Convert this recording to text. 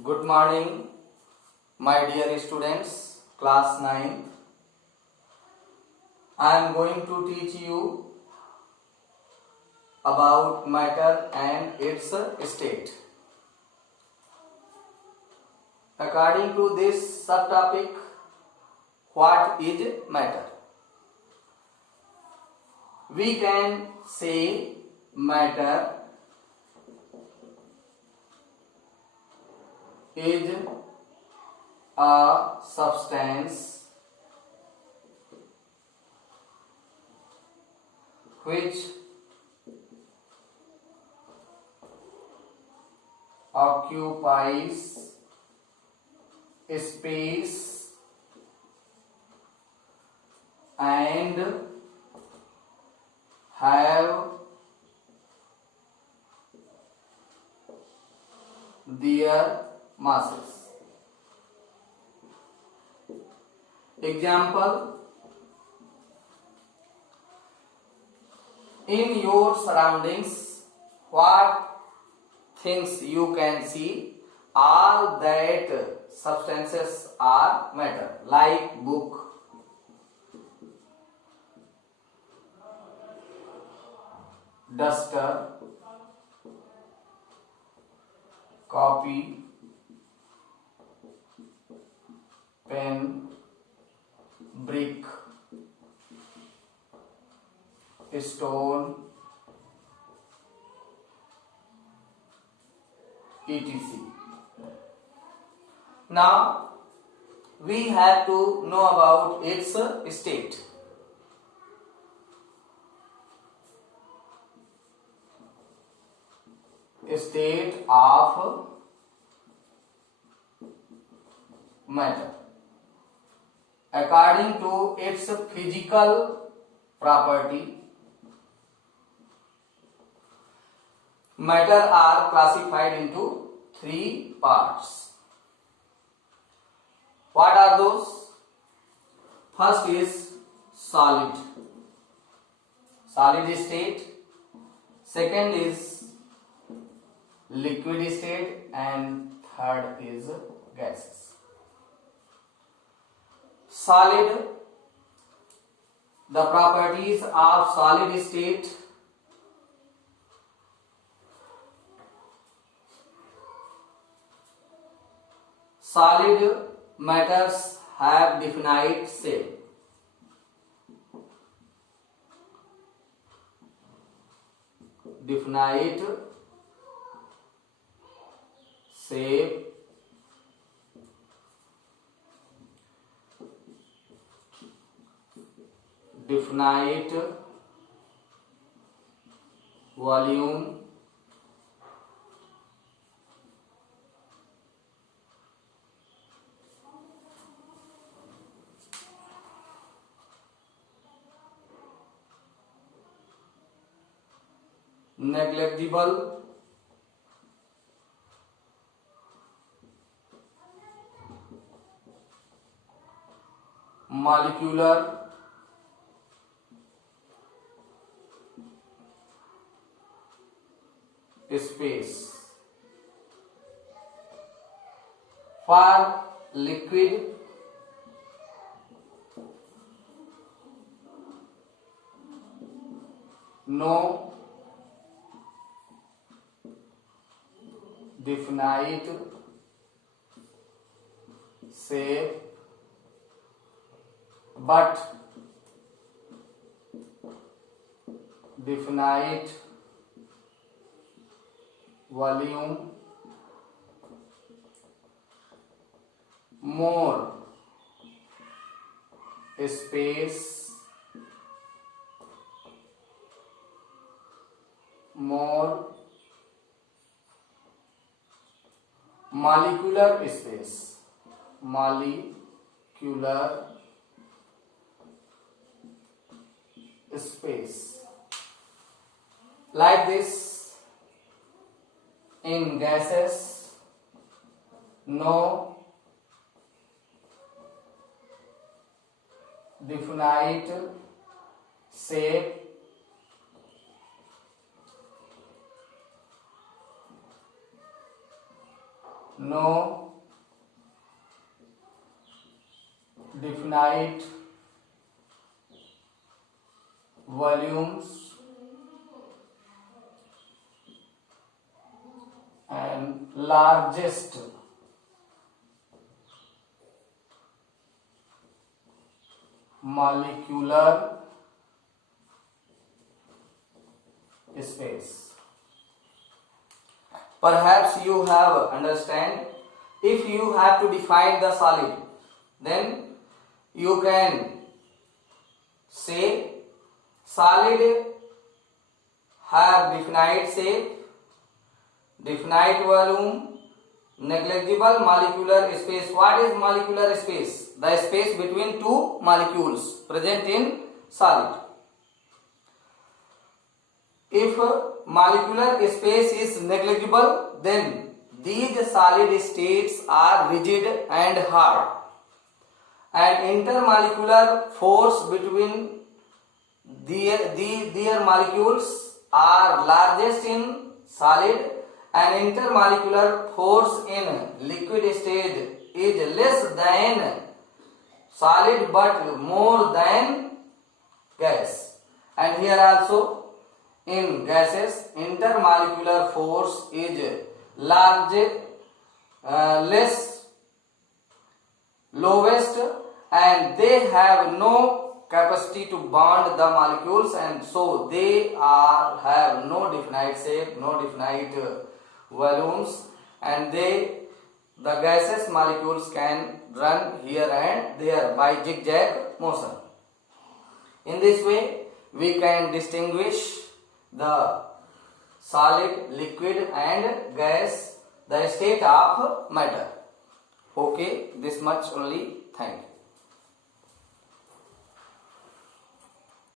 Good morning, my dear students, class 9. I am going to teach you about matter and its state. According to this subtopic, what is matter? We can say matter is a substance which occupies space and have their masses. Example: in your surroundings, what things you can see, all that substances are matter, like book, duster, copy, pen, brick, stone, etc. Now we have to know about its state. State of matter. According to its physical property, matter are classified into three parts. What are those? First is solid state. Second is liquid state, and third is gases. Solid, the properties of solid state: solid matters have definite shape. Definite shape, definite volume, negligible, molecular, space. For liquid, no definite shape, but definite volume, more space, more molecular space, molecular space. Like this, in gases, no definite shape, no definite volumes and largest molecular space. Perhaps you have understand. If you have to define the solid, then you can say solid have definite shape, definite volume, negligible molecular space. What is molecular space? The space between two molecules present in solid. If molecular space is negligible, then these solid states are rigid and hard, and intermolecular force between their molecules are largest in solid, and intermolecular force in liquid state is less than solid but more than gas. And here also in gases, intermolecular force is less, lowest, and they have no capacity to bond the molecules, and so they have no definite shape, no definite volumes, and the gaseous molecules can run here and there by zigzag motion. In this way, we can distinguish the solid, liquid and gas, the state of matter. Okay, this much only. Thank you.